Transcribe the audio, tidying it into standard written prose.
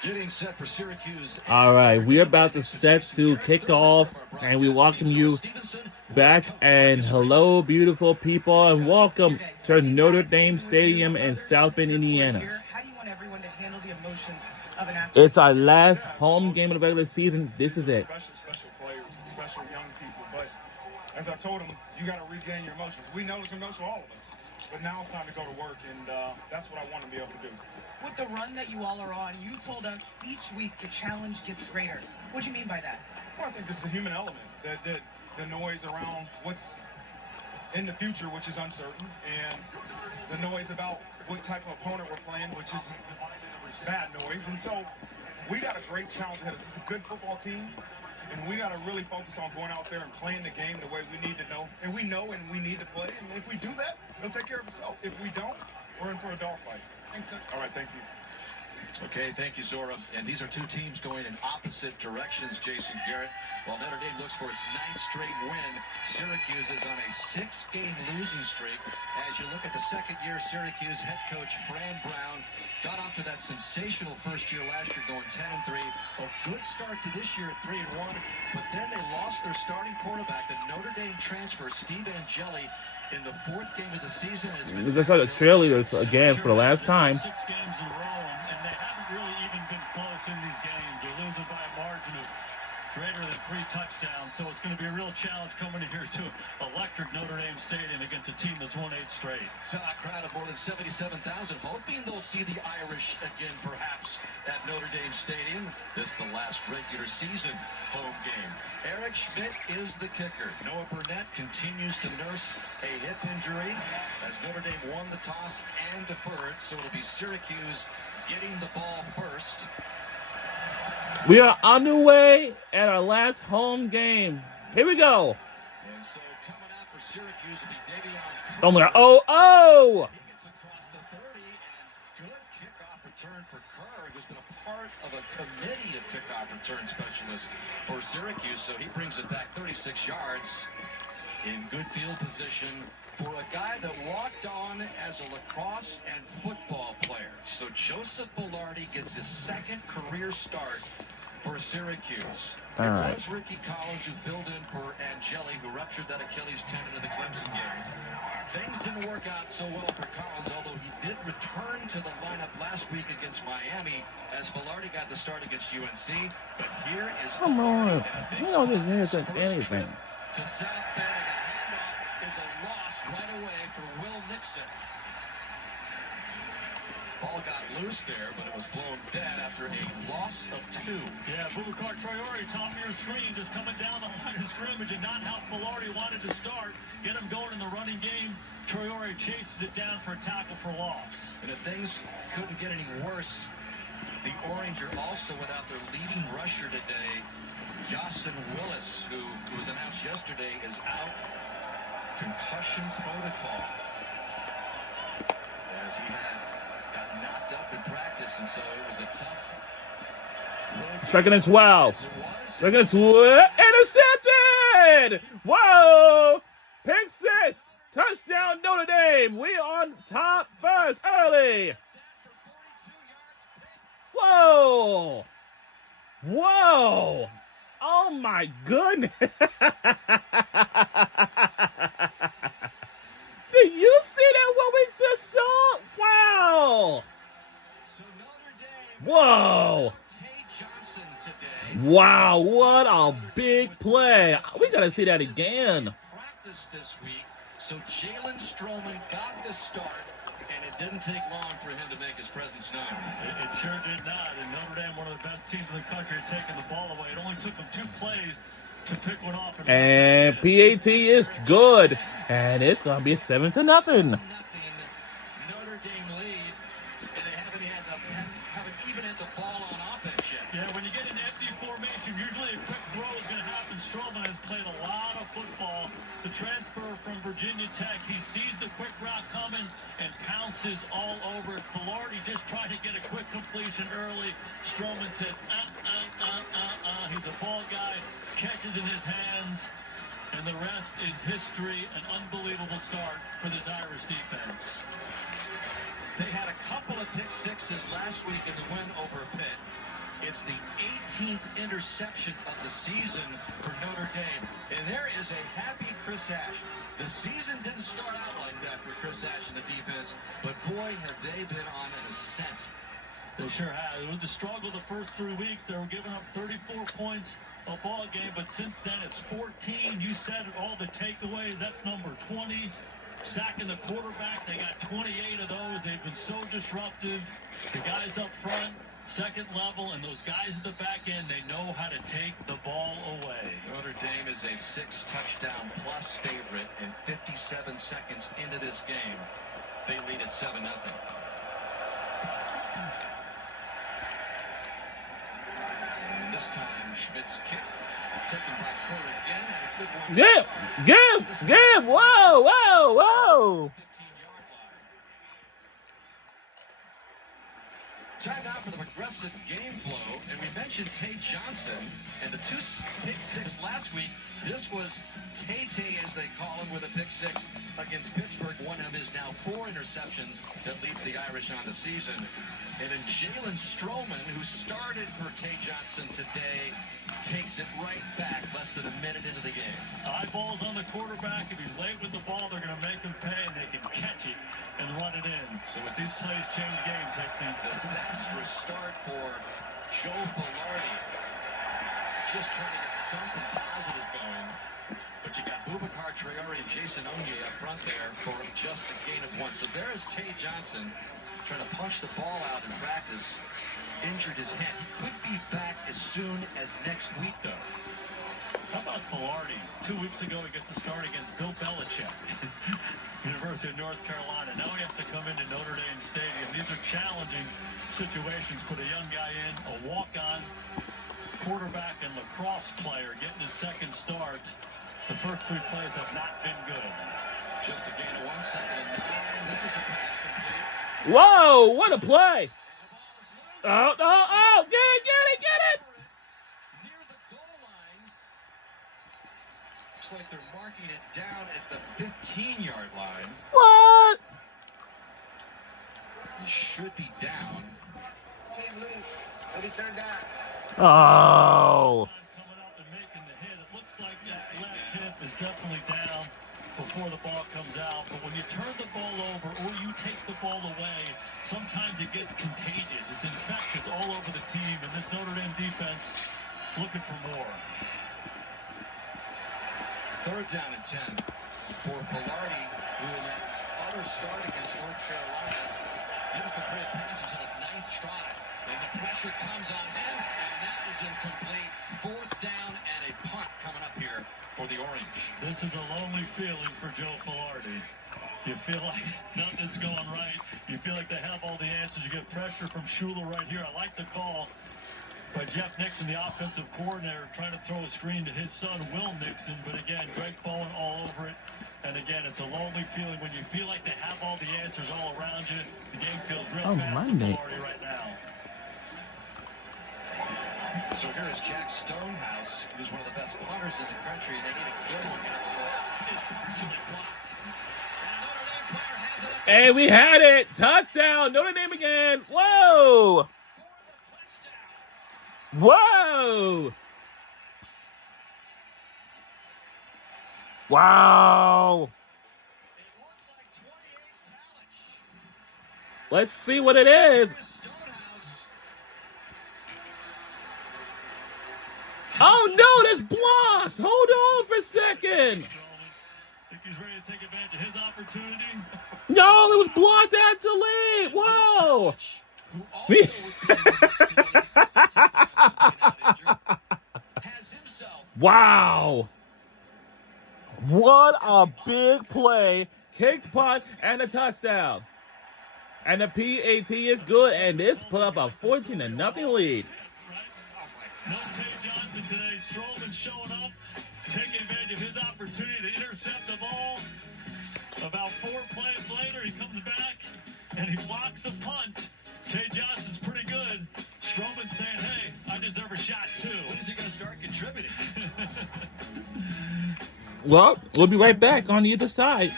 Getting set for Syracuse. All right, we're about to set to kick off, and we welcome you back. And hello, beautiful people, and welcome to Notre Dame Stadium in South Bend, Indiana. It's our last home game of the regular season. This is it. Special players and special young people. But as I told them, you got to regain your emotions. We know it's emotional, all of us. But now it's time to go to work, and that's what I want to be able to do. With the run that you all are on, you told us each week the challenge gets greater. What do you mean by that? Well, I think it's a human element. The noise around what's in the future, which is uncertain, and the noise about what type of opponent we're playing, which is bad noise. And so we got a great challenge ahead of us. It's a good football team, and we got to really focus on going out there and playing the game the way we need to know. And we know and we need to play. And if we do that, it'll take care of itself. If we don't, we're in for a dogfight. Thanks, Coach. All right, thank you. Okay, thank you, Zora. And these are two teams going in opposite directions, Jason Garrett. While Notre Dame looks for its 9th straight win, Syracuse is on a 6-game losing streak. As you look at the second-year Syracuse head coach Fran Brown, got off to that sensational first year last year going 10-3. A good start to this year at 3-1, but then they lost their starting quarterback, the Notre Dame transfer, Steve Angeli, in the 4th game of the season. We just saw the cheerleaders again for the last time. 6 games in a row, and they haven't really even been close in these games. They're losing by a margin of greater than 3 touchdowns, so it's going to be a real challenge coming here to electric Notre Dame Stadium against a team that's won 8 straight. Sellout crowd of more than 77,000, hoping they'll see the Irish again, perhaps, at Notre Dame Stadium. This is the last regular season home game. Eric Schmidt is the kicker. Noah Burnett continues to nurse a hip injury as Notre Dame won the toss and deferred, so it'll be Syracuse getting the ball first. We are on the way at our last home game. Here we go. And so coming out for Syracuse will be Davion. Oh my God. Oh! He gets across the 30, and good kickoff return for Kerr, who's been a part of a committee of kickoff return specialists for Syracuse. So he brings it back 36 yards in good field position for a guy that walked on as a lacrosse and football player. So Joseph Velarde gets his 2nd career start for Syracuse. All right. It was Ricky Collins who filled in for Angeli, who ruptured that Achilles tendon in the Clemson game. Things didn't work out so well for Collins, although he did return to the lineup last week against Miami as Velarde got the start against UNC. But here is Come on. Velarde in a big You know this spot. His isn't first anything. trip to South Bend, and the handoff is a loss right away for Will Nixon. Ball got loose there, but it was blown dead after a loss of 2. Yeah, Boubacar Traore, top of your screen, just coming down the line of scrimmage, and not how Velarde wanted to start. Get him going in the running game. Traore chases it down for a tackle for loss. And if things couldn't get any worse, the Orange are also without their leading rusher today, Yasin Willis, who was announced yesterday is out. Concussion protocol. As he got knocked up in practice, and so it was a tough road. 2nd and 12. As it was. 2nd and 12. Intercepted! Whoa! Pick 6. Touchdown Notre Dame. We on top first early. Whoa! Whoa! Oh my goodness! Did you see that what we just saw? Wow! So Notre Dame. Whoa! Tay Johnson today. Wow, what a big play. We gotta see that again. Practice this week. So Jalen Stroman got the start, and it didn't take long for him to make his presence known. It sure did not. And Notre Dame, one of the best teams in the country, at taking the ball away. It only took them 2 plays to pick one off. And PAT is good. And it's gonna be 7-0. Notre Dame lead, and they haven't even had the ball on offense yet. Yeah, when you get an empty formation, usually a quick throw is going to happen. Stroman has played a lot of football. The transfer from Virginia Tech, he sees the quick route coming and pounces all over it. Velarde just tried to get a quick completion early. Stroman said, He's a ball guy, catches in his hands, and the rest is history. An unbelievable start for this Irish defense. They had a couple of pick sixes last week in the win over Pitt. It's the 18th interception of the season for Notre Dame. And there is a happy Chris Ash. The season didn't start out like that for Chris Ash and the defense, but boy, have they been on an ascent. They sure have. It was a struggle the first 3 weeks. They were giving up 34 points a ball game, but since then it's 14. You said it, all the takeaways. That's number 20. Sacking the quarterback, they got 28 of those. They've been so disruptive. The guys up front, second level, and those guys at the back end, they know how to take the ball away. Notre Dame is a 6-touchdown plus favorite, and 57 seconds into this game, they lead at 7-0. And this time, Schmidt's kick, taken by Curry again, had a good one. Give! Whoa! 15-yard line. Time now for the progressive game flow, and we mentioned Tay Johnson and the 2 pick six last week. This was Tay, as they call him, with a pick six against Pittsburgh, one of his now 4 interceptions that leads the Irish on the season. And then Jalen Stroman, who started for Tay Johnson today, takes it right back less than a minute into the game. Eyeballs on the quarterback. If he's late with the ball, they're going to make him pay, and they can catch it and run it in. So with these plays change games, Hexie. Disastrous start for Joe Velarde. Just trying to get something positive going. But you got Boubacar Traore and Jason Onye up front there for just a gain of 1. So there is Tay Johnson trying to punch the ball out in practice. Injured his hand. He could be back as soon as next week, though. How about Velarde? 2 weeks ago, he gets a start against Bill Belichick, University of North Carolina. Now he has to come into Notre Dame Stadium. These are challenging situations. Put a young guy in, a walk-on quarterback and lacrosse player getting his second start. The first 3 plays have not been good. Just a gain of 1 second and 9. This is a pass complete. Whoa! What a play! Oh! Get it! Near the goal line. Looks like they're marking it down at the 15-yard line. What? He should be down. Oh! Coming up and making the hit. It looks like that left hip is definitely down before the ball comes out. But when you turn the ball over or you take the ball away, sometimes it gets contagious. It's infectious all over the team. And this Notre Dame defense looking for more. 3rd down and 10 for Velarde, who in that other start against North Carolina didn't complete a pass until his 9th try. And the pressure comes on him, and that is incomplete. 4th down and a punt coming up here for the Orange. This is a lonely feeling for Joe Velarde. You feel like nothing's going right. You feel like they have all the answers. You get pressure from Schuler right here. I like the call by Jeff Nixon, the offensive coordinator, trying to throw a screen to his son, Will Nixon. But again, Greg Bowen all over it. And again, it's a lonely feeling when you feel like they have all the answers all around you. The game feels real fast to Velarde right now. So here is Jack Stonehouse, who's one of the best punters in the country. They need a good one here. That is partially blocked. And a Notre Dame player has it up there And we had it! Touchdown! Notre Dame again! Whoa! for the touchdown. Whoa! Wow! It looked like 28 Talich. Let's see what it is. Here's Stonehouse. Oh no, that's blocked! Hold on for a second! Think he's ready to take advantage of his opportunity? No, it was blocked actually! Whoa! Who also would be in the has himself Wow! What a big play. Kicked punt and a touchdown. And the PAT is good, and this put up a 14-0 lead. No Tay Johnson today. Stroman showing up, taking advantage of his opportunity to intercept the ball. About 4 plays later, he comes back and he blocks a punt. Tay Johnson's pretty good. Stroman saying, hey, I deserve a shot too. when is he going to start contributing? Well, we'll be right back on the other side.